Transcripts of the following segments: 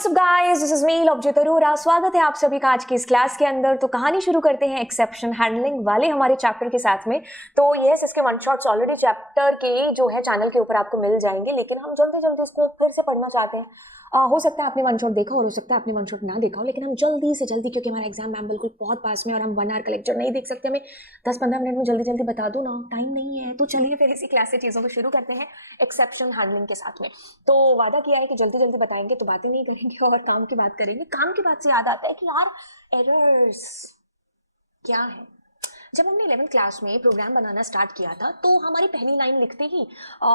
WhatsApp guys, this is me Lovejeet Arora. स्वागत है आप सभी का आज की इस क्लास के अंदर। तो कहानी शुरू करते हैं एक्सेप्शन हैंडलिंग वाले हमारे चैप्टर के साथ में। तो यस, इसके वन शॉट्स ऑलरेडी चैप्टर के जो है चैनल के ऊपर आपको मिल जाएंगे, लेकिन हम जल्दी जल्दी इसको फिर से पढ़ना चाहते हैं। हो सकता है आपने वन शॉट देखा और हो सकता है आपने वन शॉट ना देखा हो, लेकिन हम जल्दी से जल्दी, क्योंकि हमारा एग्जाम मैम बिल्कुल बहुत पास में और हम 1 आवर का लेक्चर नहीं देख सकते, हमें 10-15 मिनट में जल्दी जल्दी बता दो ना, टाइम नहीं है। तो चलिए फिर इसी क्लास से चीज़ों को शुरू करते हैं एक्सेप्शन हैंडलिंग के साथ में। तो वादा किया है कि जल्दी जल्दी बताएंगे, तो बातें नहीं करेंगे और काम की बात करेंगे। काम की बात से याद आता है कि यार एरर्स क्या है। जब हमने 11th क्लास में प्रोग्राम बनाना स्टार्ट किया था, तो हमारी पहली लाइन लिखते ही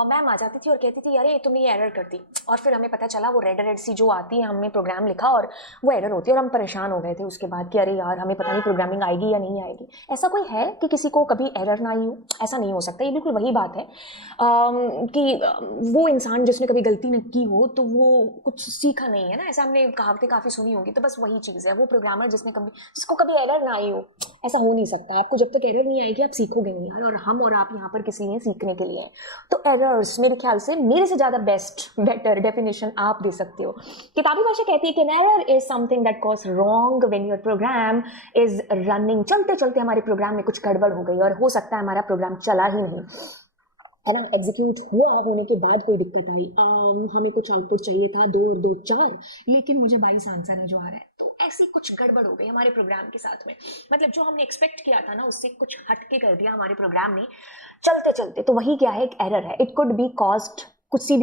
मैम आ जाती थी और कहती थी अरे तुमने ये एरर कर दी। और फिर हमें पता चला वो रेड सी जो आती है, हमने प्रोग्राम लिखा और वो एरर होती है और हम परेशान हो गए थे उसके बाद कि अरे यार हमें पता नहीं प्रोग्रामिंग आएगी या नहीं आएगी। ऐसा कोई है कि किसी को कभी एरर ना आई हो? ऐसा नहीं हो सकता। ये बिल्कुल वही बात है कि वो इंसान जिसने कभी गलती न की हो तो वो कुछ सीखा नहीं है ना। ऐसा हमने कहावतें काफ़ी सुनी होगी। तो बस वही चीज़ है, वो प्रोग्रामर जिसको कभी एरर ना आई हो, ऐसा हो नहीं सकता। आपको जब तक एरर नहीं आएगी आप सीखोगे नहीं यार। और हम और आप यहाँ पर किसी ने सीखने के लिए हैं। तो एरर्स मेरे ख्याल से मेरे से ज़्यादा बेटर डेफिनेशन आप दे सकते हो। किताबी भाषा कहती है कि an error is something that goes wrong when your program is running. चलते चलते हमारे प्रोग्राम में कुछ गड़बड़ हो गई और हो सकता है हमारा प्रोग्राम चला ही नहीं, है ना। एग्जीक्यूट हुआ होने के बाद कोई दिक्कत आई, हमें कुछ आउटपुट चाहिए था 2 और 2 4, लेकिन मुझे 22 आंसर है जो आ रहा है। तो ऐसी कुछ गड़बड़ हो गई हमारे प्रोग्राम के साथ में। मतलब जो हमने एक्सपेक्ट किया था ना, उससे कुछ हटके कर दिया हमारे प्रोग्राम ने चलते चलते। तो वही क्या है, एक एरर है। इट कुड बी कॉज्ड किसी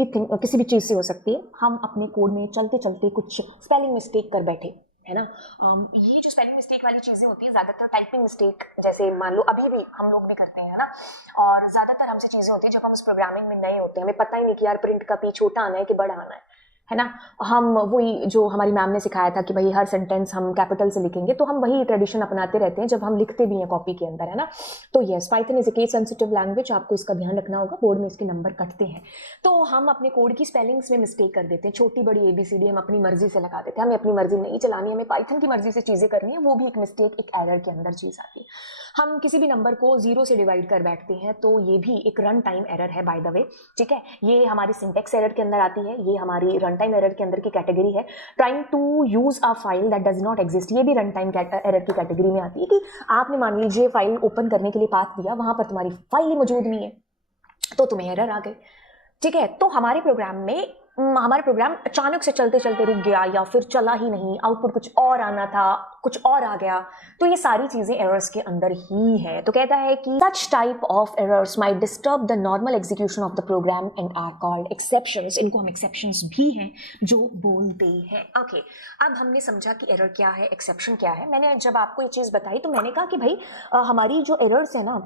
भी चीज़ से हो सकती है। हम अपने कोड में चलते चलते कुछ स्पेलिंग मिस्टेक कर बैठे, है ना। ये जो स्पेलिंग मिस्टेक वाली चीज़ें होती है, ज़्यादातर टाइपिंग मिस्टेक, जैसे मान लो अभी भी हम लोग भी करते हैं ना। और ज़्यादातर हमसे चीज़ें होती है जब हम उस प्रोग्रामिंग में नए होते हैं, हमें पता ही नहीं कि यार प्रिंट का पी छोटा आना है कि बड़ा आना है ना। हम वही जो हमारी मैम ने सिखाया था कि भाई हर सेंटेंस हम कैपिटल से लिखेंगे, तो हम वही ट्रेडिशन अपनाते रहते हैं जब हम लिखते भी हैं कॉपी के अंदर, है ना। तो yes, Python is A case sensitive language, आपको इसका ध्यान रखना होगा। बोर्ड में इसके नंबर कटते हैं, तो हम अपने कोड की स्पेलिंग्स में मिस्टेक कर देते हैं। छोटी बड़ी ABCD हम अपनी मर्जी से लगा देते हैं। हमें अपनी मर्जी नहीं चलानी, हमें पाइथन की मर्जी से चीज़ें करनी है। वो भी एक मिस्टेक, एक एरर के अंदर चीज़ आती है। हम किसी भी नंबर को 0 से डिवाइड कर बैठते हैं, तो ये भी एक रन टाइम एरर है बाय द वे, ठीक है। ये हमारी सिंटेक्स एरर के अंदर आती है, ये हमारी रन टाइम एरर के अंदर की कैटेगरी है। Trying to use a file that does not exist, ये भी रन टाइम एरर की कैटेगरी में आती है कि आपने मान लीजिए फाइल ओपन करने के लिए पाथ दिया, वहां पर तुम्हारी फाइल ही मौजूद नहीं है, तो तुम्हें एरर आ गई, ठीक है। तो हमारे प्रोग्राम अचानक से चलते चलते रुक गया, या फिर चला ही नहीं, आउटपुट कुछ और आना था, कुछ और आ गया। तो ये सारी चीजें एरर्स के अंदर ही है। तो कहता है कि such type of errors might disturb the normal execution of the program and are called exceptions. इनको हम एक्सेप्शंस भी हैं जो बोलते हैं। ओके, अब हमने समझा कि एरर क्या है, एक्सेप्शन क्या है। मैंने जब आपको ये चीज बताई तो मैंने कहा कि भाई हमारी जो एरर्स है ना,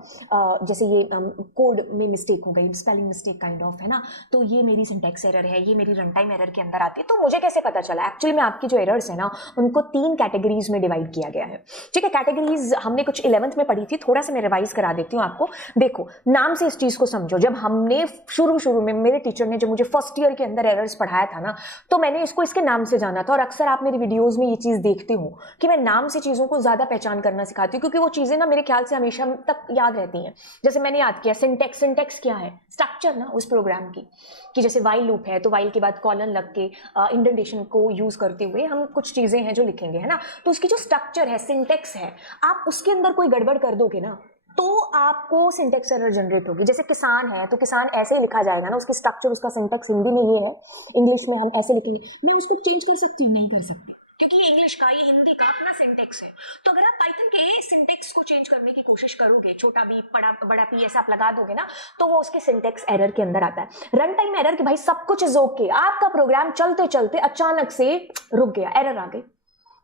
जैसे ये कोड में मिस्टेक हो गई, स्पेलिंग मिस्टेक काइंड ऑफ, है ना। तो ये मेरी सिंटैक्स एरर है, ये मेरी रन टाइम एरर के अंदर आती है। तो मुझे कैसे पता चला? एक्चुअली में आपकी जो एरर्स है ना, उनको 3 कैटेगरीज में डिवाइड किया गया है, ठीक है। कैटेगरीज हमने कुछ 11th में पढ़ी थी, थोड़ा सा मैं रिवाइज करा देती हूँ आपको। देखो, नाम से इस चीज को समझो। जब हमने शुरू में मेरे टीचर ने जब मुझे फर्स्ट ईयर के अंदर एरर्स पढ़ाया था ना, तो मैंने इसके नाम से जाना था। और अक्सर आप मेरी वीडियोज में ये चीज देखते हो कि मैं नाम से चीजों को ज्यादा पहचान करना सिखाती हूँ, क्योंकि वो चीजें ना मेरे ख्याल से हमेशा तक याद रहती हैं। जैसे मैंने याद किया सिंटेक्स क्या है, स्ट्रक्चर ना उस प्रोग्राम की, कि जैसे वाइल लूप है तो वाइल के बाद कॉलन लग के इंडेंटेशन को यूज करते हुए हम कुछ चीजें हैं जो लिखेंगे, है ना। तो उसकी जो स्ट्रक्चर है, सिंटेक्स है, आप उसके अंदर कोई गड़बड़ कर दोगे ना, तो आपको सिंटेक्स एरर जनरेट होगी। जैसे किसान है तो किसान ऐसे ही लिखा जाएगा ना, उसकी स्ट्रक्चर, उसका सिंटेक्स हिंदी में ये है, इंग्लिश में हम ऐसे लिखेंगे। मैं उसको चेंज कर सकती हूँ? नहीं कर सकती, क्योंकि ये इंग्लिश का, ये हिंदी का अपना सिंटेक्स है। तो अगर आप पाइथन के सिंटेक्स को चेंज करने की कोशिश करोगे, छोटा बी बड़ा पी ऐसा आप लगा दोगे ना, तो वो उसके सिंटेक्स एरर के अंदर आता है। रन टाइम एरर कि भाई सब कुछ इज ओके, आपका प्रोग्राम चलते चलते अचानक से रुक गया, एरर आ गई।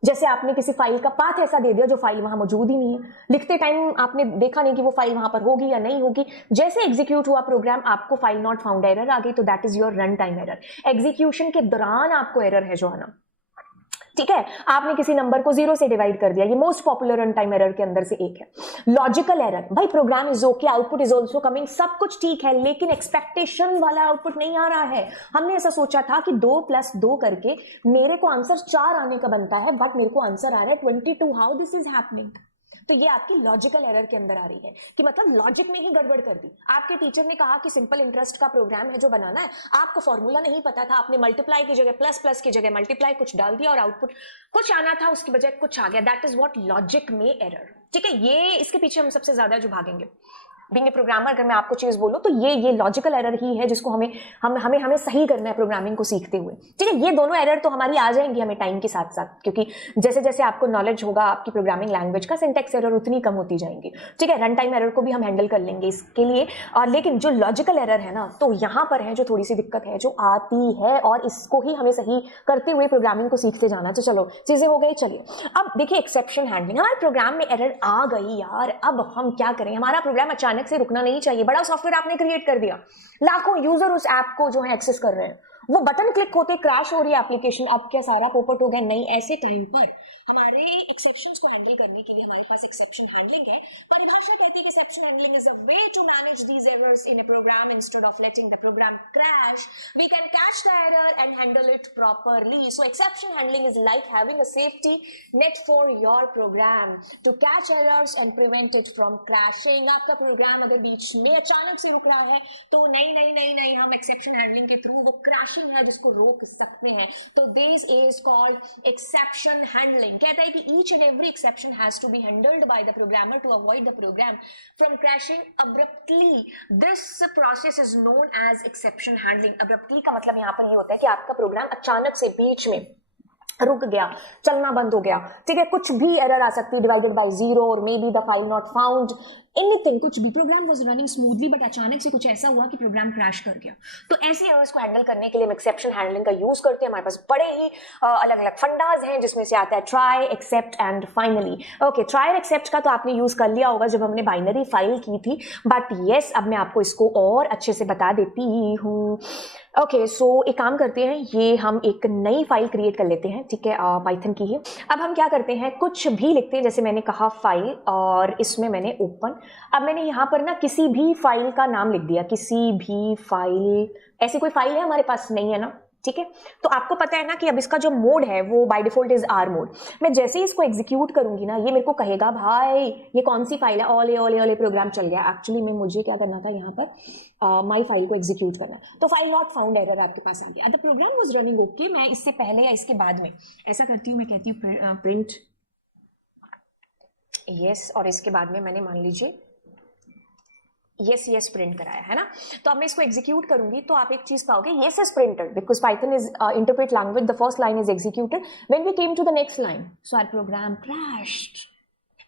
जैसे आपने किसी फाइल का पाथ ऐसा दे दिया जो फाइल वहां मौजूद ही नहीं है, लिखते टाइम आपने देखा नहीं कि वो फाइल वहां पर होगी या नहीं होगी। जैसे एग्जीक्यूट हुआ प्रोग्राम, आपको फाइल नॉट फाउंड एरर आ गई, तो that is your run time error. Execution के दौरान आपको एरर है जो आना, ठीक है। आपने किसी नंबर को 0 से डिवाइड कर दिया, ये most popular run time error के अंदर से एक है। लॉजिकल एरर, भाई program is okay, output is also coming, सब कुछ ठीक है, लेकिन एक्सपेक्टेशन वाला आउटपुट नहीं आ रहा है। हमने ऐसा सोचा था कि 2 + 2 करके मेरे को आंसर 4 आने का बनता है, बट मेरे को आंसर आ रहा है 22। How this is happening? तो ये आपकी लॉजिकल एरर के अंदर आ रही है कि मतलब लॉजिक में ही गड़बड़ कर दी। आपके टीचर ने कहा कि सिंपल इंटरेस्ट का प्रोग्राम है जो बनाना है, आपको फॉर्मूला नहीं पता था, आपने मल्टीप्लाई की जगह प्लस, प्लस की जगह मल्टीप्लाई कुछ डाल दिया और आउटपुट कुछ आना था उसकी बजाय कुछ आ गया। दैट इज व्हाट लॉजिक में एरर। ठीक है, ये इसके पीछे हम सबसे ज्यादा जो भागेंगे बीइंग ए प्रोग्रामर, अगर मैं आपको चीज बोलूं तो ये लॉजिकल एरर ही है जिसको हमें सही करना है प्रोग्रामिंग को सीखते हुए। ठीक है, ये दोनों एरर तो हमारी आ जाएंगी हमें टाइम के साथ साथ, क्योंकि जैसे जैसे आपको नॉलेज होगा आपकी प्रोग्रामिंग लैंग्वेज का, सिंटैक्स एरर उतनी कम होती जाएंगी। ठीक है, रन टाइम एरर को भी हम हैंडल कर लेंगे इसके लिए। और लेकिन जो लॉजिकल एरर है ना, तो यहाँ पर है जो थोड़ी सी दिक्कत है जो आती है, और इसको ही हमें सही करते हुए प्रोग्रामिंग को सीखते जाना। तो चलो चीजें हो गई। चलिए अब देखिए एक्सेप्शन हैंडलिंग। हमारे प्रोग्राम में एरर आ गई यार, अब हम क्या करें? हमारा प्रोग्राम अचानक से रुकना नहीं चाहिए। बड़ा सॉफ्टवेयर आपने क्रिएट कर दिया, लाखों यूजर उस ऐप को जो है एक्सेस कर रहे हैं, वो बटन क्लिक होते क्रैश हो रही है एप्लीकेशन, अब क्या सारा पोपट हो गया? नहीं, ऐसे टाइम पर हमारे एक्सेप्शंस को हैंडल करने के लिए हमारे पास एक्सेप्शन हैंडलिंग है। परिभाषा कहती है कि exception handling is a way to manage these errors in a program instead of letting the program crash. We can catch the error and handle it properly. So exception handling is like having a safety net for your program to catch errors and prevent it from crashing. आपका program अगर बीच में अचानक से रुक रहा है तो नहीं, हम एक्सेप्शन हैंडलिंग के थ्रू वो क्रैशिंग है जिसको रोक सकते हैं। तो this is called exception handling. कहता है कि each and every exception has to be handled by the programmer to avoid the program from crashing abruptly. This process is known as exception handling. Abruptly का मतलब यहाँ पर ये होता है कि आपका प्रोग्राम अचानक से बीच में रुक गया, चलना बंद हो गया। ठीक है, कुछ भी एरर आ सकती है, डिवाइडेड बाय जीरो और maybe the file not found, anything, कुछ भी। Program was running smoothly but अचानक से कुछ ऐसा हुआ कि प्रोग्राम क्रैश कर गया। तो ऐसे एरर्स को हैंडल करने के लिए हम एक्सेप्शन हैंडलिंग का यूज करते हैं। हमारे पास बड़े ही अलग अलग फंडाज हैं जिसमें से आता है try, except and finally. Okay, try और एक्सेप्ट का तो आपने यूज कर लिया होगा जब हमने बाइनरी फाइल की थी, बट यस अब मैं आपको इसको और अच्छे से बता देती हूँ। ओके, सो एक काम करते हैं, ये हम एक नई फाइल क्रिएट कर लेते हैं। ठीक है, पाइथन की ही। अब हम क्या करते हैं, कुछ भी लिखते हैं, जैसे मैंने कहा फाइल, और इसमें मैंने ओपन। अब मैंने यहाँ पर ना किसी भी फाइल का नाम लिख दिया, किसी भी फाइल। ऐसी कोई फाइल है हमारे पास? नहीं है ना। ठीक है, तो आपको पता है ना कि अब इसका जो मोड है वो by default is are mode. मैं जैसे ही इसको एग्जीक्यूट करूंगी ना, ये मेरे को कहेगा भाई ये कौन सी फाइल है, ओले प्रोग्राम चल गया। एक्चुअली में मुझे क्या करना था, यहाँ पर माई फाइल को एग्जीक्यूट करना, तो फाइल नॉट फाउंड एरर आपके पास आ गया। The program was running okay. मैं इससे पहले या इसके बाद में ऐसा करती हूँ, मैं कहती हूँ प्रिंट यस, और इसके बाद में मैंने मान लीजिए yes प्रिंट कराया है ना। तो अब मैं इसको एग्जीक्यूट करूंगी तो आप एक चीज पाओगे, yes is printed because Python is interpret language, the first line is executed when we came to the next line, so our program crashed।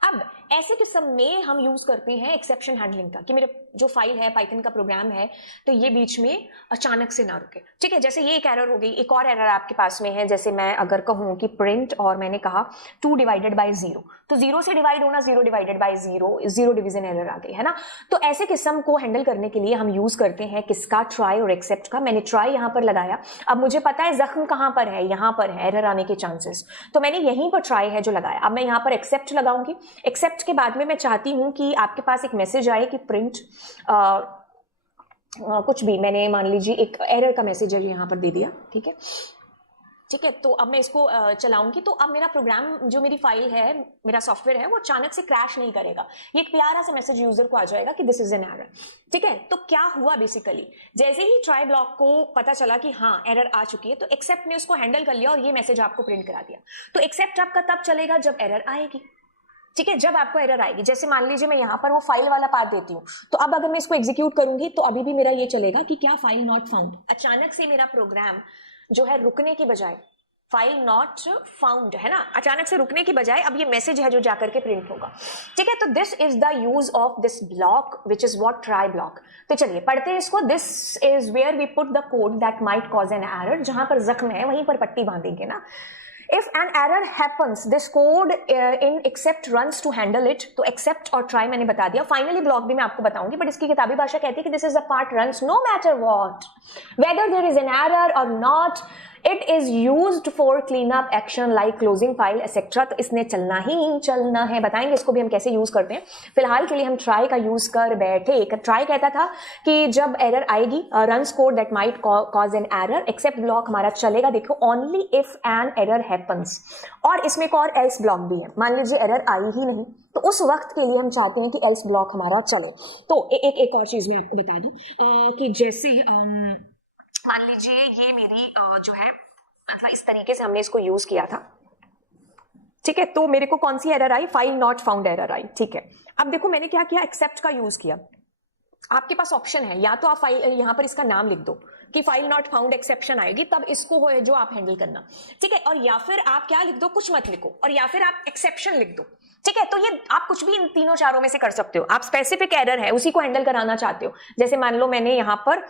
अब ऐसे किस्म में हम यूज करते हैं एक्सेप्शन हैंडलिंग का, कि मेरे जो फाइल है पाइथन का प्रोग्राम है तो ये बीच में अचानक से ना रुके। ठीक है, जैसे ये एक एरर हो गई, एक और एरर आपके पास में है। जैसे मैं अगर कहूँ कि प्रिंट और मैंने कहा 2 डिवाइडेड बाय 0, तो 0 से डिवाइड होना 0 डिवाइडेड बाय 0 डिवीजन एरर आ गई है ना। तो ऐसे किस्म को हैंडल करने के लिए हम यूज करते हैं किसका, ट्राई और एक्सेप्ट का। मैंने ट्राई यहाँ पर लगाया, अब मुझे पता है जख्म कहाँ पर है, यहाँ पर है एरर आने के चांसेस, तो मैंने यहीं पर ट्राई है जो लगाया। अब मैं यहाँ पर एक्सेप्ट लगाऊंगी। एक्सेप्ट के बाद में मैं चाहती हूं कि आपके पास एक मैसेज आए कि प्रिंट कुछ भी, मैंने मान लीजिए एक एरर का मैसेज है यहां पर दे दिया। ठीक है, तो अब मैं इसको चलाऊंगी तो अब मेरा प्रोग्राम, जो मेरी फाइल है, मेरा सॉफ्टवेयर है, वो अचानक से क्रैश नहीं करेगा। ये एक प्यारा सा मैसेज यूजर को आ जाएगा कि दिस इज एन एरर। ठीक है, तो क्या हुआ बेसिकली, जैसे ही ट्राई ब्लॉक को पता चला कि हाँ एरर आ चुकी है, तो एक्सेप्ट ने उसको हैंडल कर लिया और ये मैसेज आपको प्रिंट करा दिया। तो एक्सेप्ट आपका तब चलेगा जब एरर आएगी। ठीक है, जब आपको एरर आएगी, जैसे मान लीजिए मैं यहाँ पर वो फाइल वाला पाथ देती हूँ, तो अब अगर मैं इसको एग्जीक्यूट करूंगी तो अभी भी मेरा ये चलेगा कि क्या फाइल नॉट फाउंड। अचानक से मेरा प्रोग्राम जो है रुकने की बजाय, फाइल नॉट फाउंड है ना, अचानक से रुकने की बजाय अब ये मैसेज है जो जाकर के प्रिंट होगा। ठीक है, तो this is the use of this block which is what, try block. तो चलिए पढ़ते हैं इसको। This is where we put the code that might cause an error. जहां पर जख्म है वहीं पर पट्टी बांधेंगे ना। If an error happens, this code in except runs to handle it. तो except और try मैंने बता दिया। Finally block भी मैं आपको बताऊंगी, but इसकी किताबी भाषा कहती है कि this is a part runs no matter what, whether there is an error or not, it is used for clean up action like closing file etcetera. तो इसने चलना ही चलना है। बताएंगे इसको भी हम कैसे यूज करते हैं। फिलहाल के लिए हम ट्राई का यूज कर बैठे। ट्राई कहता था कि जब एरर आएगी, runs code that might cause an error, except block हमारा चलेगा देखो only if an error happens. और इसमें एक और एल्स ब्लॉक भी है। मान लीजिए एरर आई ही नहीं, तो उस वक्त के लिए हम चाहते हैं कि एल्स ब्लॉक हमारा चले। तो एक और चीज मैं आपको बता दूं कि जैसे मान लीजिए ये मेरी जो है मतलब इस तरीके से हमने इसको यूज किया था, ठीक है। तो मेरे को कौन सी एरर आई? फाइल नॉट फाउंड एरर आई, ठीक है। अब देखो मैंने क्या किया, एक्सेप्ट का यूज किया। आपके पास ऑप्शन है, या तो आप फाइल यहां पर इसका नाम लिख दो कि फाइल नॉट फाउंड एक्सेप्शन आएगी, तब इसको हो जो आप हैंडल करना, ठीक है। और या फिर आप क्या लिख दो, कुछ मत लिखो, और या फिर आप एक्सेप्शन लिख दो, ठीक है। तो ये आप कुछ भी इन तीनों चारों में से कर सकते हो। आप स्पेसिफिक एरर है उसी को हैंडल कराना चाहते हो। जैसे मान लो मैंने यहां पर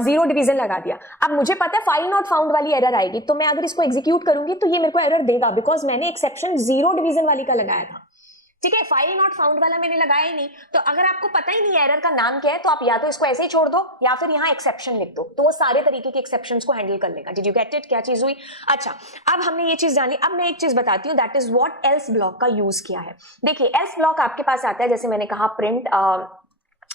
0 डिवीजन लगा दिया। अब मुझे पता है फाइल नॉट फाउंड वाली एरर आएगी, तो मैं अगर इसको एग्जीक्यूट करूंगी तो ये मेरे को एरर देगा, बिकॉज मैंने एक्सेप्शन 0 डिवीजन वाली का लगाया था, ठीक है। फाइल नॉट फाउंड वाला मैंने लगाया ही नहीं। तो अगर आपको पता ही नहीं एरर का नाम क्या है, तो आप या तो इसको ऐसे ही छोड़ दो या फिर यहाँ एक्सेप्शन लिख दो, तो वो सारे तरीके के एक्सेप्शंस को हैंडल कर लेगा। Did you get it? क्या चीज हुई? अच्छा, अब हमने ये चीज जानी। अब मैं एक चीज बताती हूँ, that is what else block का यूज किया है। देखिए एल्स ब्लॉक आपके पास आता है, जैसे मैंने कहा प्रिंट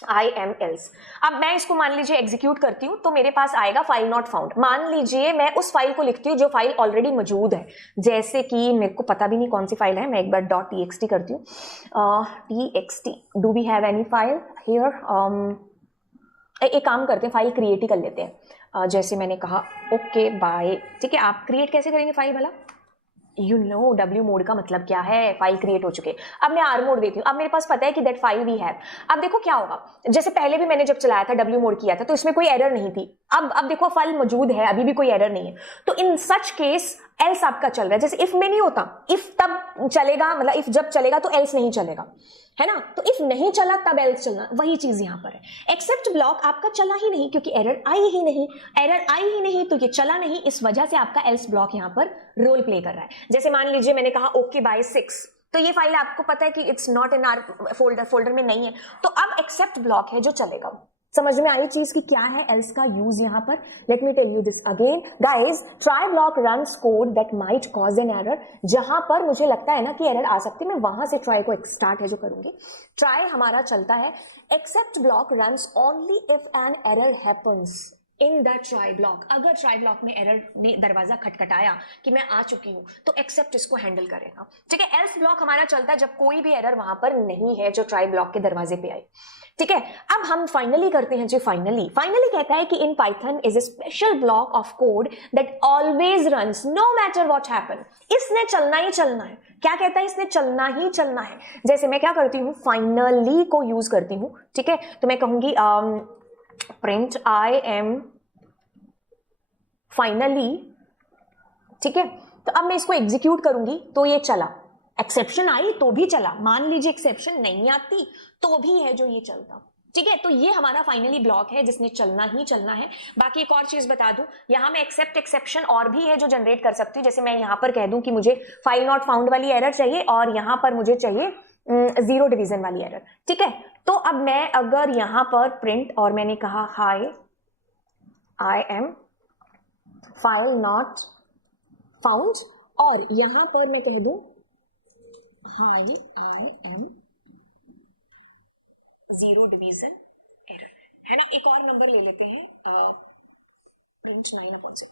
आई एम एल्स। अब मैं इसको मान लीजिए एग्जीक्यूट करती हूं, तो मेरे पास आएगा फाइल नॉट फाउंड। मान लीजिए मैं उस फाइल को लिखती हूँ जो फाइल ऑलरेडी मौजूद है, जैसे कि मेरे को पता भी नहीं कौन सी फाइल है। मैं एक बार .txt करती हूँ। txt, do we have any file here? एक काम करते हैं, फाइल क्रिएट ही कर लेते हैं। जैसे मैंने कहा ओके बाय, ठीक है। आप क्रिएट कैसे करेंगे फाइल वाला? यू नो W मोड का मतलब क्या है, फाइल क्रिएट हो चुके। अब मैं R मोड देती हूँ। अब मेरे पास पता है कि दैट फाइल वी हैव। अब देखो क्या होगा, जैसे पहले भी मैंने जब चलाया था W मोड किया था तो इसमें कोई एरर नहीं थी। अब देखो फाइल मौजूद है, अभी भी कोई एरर नहीं है। तो इन सच केस एल्स आपका चल रहा है। जैसे इफ में नहीं होता, इफ तब चलेगा, मतलब इफ जब चलेगा तो एल्स नहीं चलेगा, है ना। तो इफ नहीं चला तब एल्स चलना, वही चीज यहां पर है। एक्सेप्ट ब्लॉक आपका चला ही नहीं क्योंकि एरर आई ही नहीं। एरर आई ही नहीं तो ये चला नहीं, इस वजह से आपका एल्स ब्लॉक यहां पर रोल प्ले कर रहा है। जैसे मान लीजिए मैंने कहा ओके बाय 6, तो ये फाइल आपको पता है कि it's not in are folder में नहीं है, तो अब एक्सेप्ट ब्लॉक है जो चलेगा। समझ में आई चीज की क्या है एल्स का यूज यहां पर? Let me tell you this again guys. Try block runs code that might cause an error. जहां पर मुझे लगता है ना कि एरर आ सकती है, मैं वहां से ट्राई को स्टार्ट है जो करूंगी। ट्राई हमारा चलता है। Except block runs only if an error happens in the try block. अगर ट्राई ब्लॉक में एरर ने दरवाजा खटखटाया कि मैं आ चुकी हूं, तो एक्सेप्ट इसको हैंडल करेगा, ठीक है। एल्स ब्लॉक हमारा चलता है जब कोई भी एरर वहां पर नहीं है जो ट्राई ब्लॉक के दरवाजे पे आई, ठीक है। अब हम फाइनली करते हैं जी। फाइनली कहता है कि in Python is a special block of code that always runs no matter what happen. इसने चलना ही चलना है। क्या कहता है? इसने चलना ही चलना है। जैसे मैं क्या करती हूँ, फाइनली को यूज करती हूँ, ठीक है। तो मैं कहूंगी प्रिंट आई एम फाइनली, ठीक है। तो अब मैं इसको एग्जीक्यूट करूंगी तो ये चला। एक्सेप्शन आई तो भी चला। मान लीजिए एक्सेप्शन नहीं आती तो भी है जो ये चलता, ठीक है। तो ये हमारा फाइनली ब्लॉक है जिसने चलना ही चलना है। बाकी एक और चीज बता दूं, यहां में एक्सेप्ट एक्सेप्शन और भी है जो जनरेट कर सकती हूँ। जैसे मैं यहां पर कह दूं कि मुझे फाइल नॉट फाउंड वाली एरर चाहिए और यहां पर मुझे चाहिए 0 डिवीजन वाली एरर, ठीक है। तो अब मैं अगर यहां पर प्रिंट और मैंने कहा hi I am file not found, और यहां पर मैं कह दूं hi I am 0 division error, है ना। एक और नंबर ले लेते हैं, प्रिंट 9/6,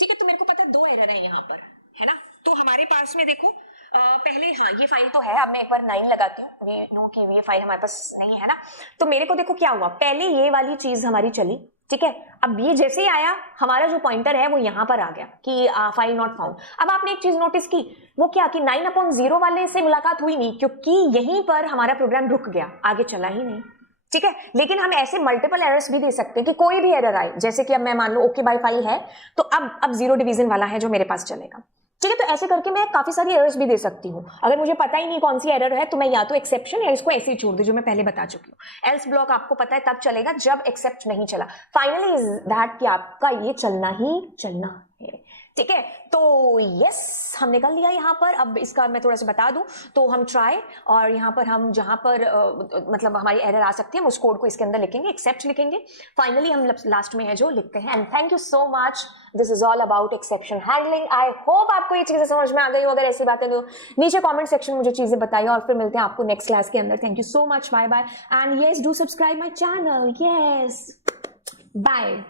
ठीक है। तो मेरे को पता है 2 एरर है यहाँ पर, है ना। तो हमारे पास में देखो पहले, हाँ ये फाइल तो है। अब मैं एक बार 9 लगाती हूँ। वी नो कि ये फाइल हमारे पास नहीं है ना। तो मेरे को देखो क्या हुआ, पहले ये वाली चीज हमारी चली, ठीक है। अब ये जैसे ही आया, हमारा जो पॉइंटर है वो यहां पर आ गया कि फाइल नॉट फाउंड। अब आपने एक चीज नोटिस की, वो क्या कि 9/0 वाले से मुलाकात हुई नहीं, क्योंकि यहीं पर हमारा प्रोग्राम रुक गया, आगे चला ही नहीं, ठीक है। लेकिन हम ऐसे मल्टीपल एरर्स भी दे सकते हैं कि कोई भी एरर आए, जैसे कि अब मैं मान लो ओके बाय फाइल है, तो अब 0 डिवीजन वाला है जो मेरे पास चलेगा, ठीक है। तो ऐसे करके मैं काफी सारी एरर्स भी दे सकती हूँ। अगर मुझे पता ही नहीं कौन सी एरर है, तो मैं या तो एक्सेप्शन या इसको ऐसे ही छोड़ दूं जो मैं पहले बता चुकी हूँ। एल्स ब्लॉक आपको पता है तब चलेगा जब एक्सेप्ट नहीं चला। फाइनली इज दैट कि आपका ये चलना ही चलना है, ठीक है, तो यस हमने कर लिया यहाँ पर। अब इसका मैं थोड़ा सा बता दूं तो हम ट्राई और यहाँ पर हम जहां पर मतलब हमारी एरर आ सकती है हम उस कोड को इसके अंदर लिखेंगे, एक्सेप्ट लिखेंगे, फाइनली हम लास्ट में है जो लिखते हैं। And thank you so much, this is all about exception handling. I hope आपको ये चीजें समझ में आ गई हो। अगर ऐसी बातें तो नीचे कॉमेंट सेक्शन में मुझे चीजें बताइए और फिर मिलते हैं आपको नेक्स्ट क्लास के अंदर। Thank you so much, bye bye, and yes do subscribe my channel, yes bye.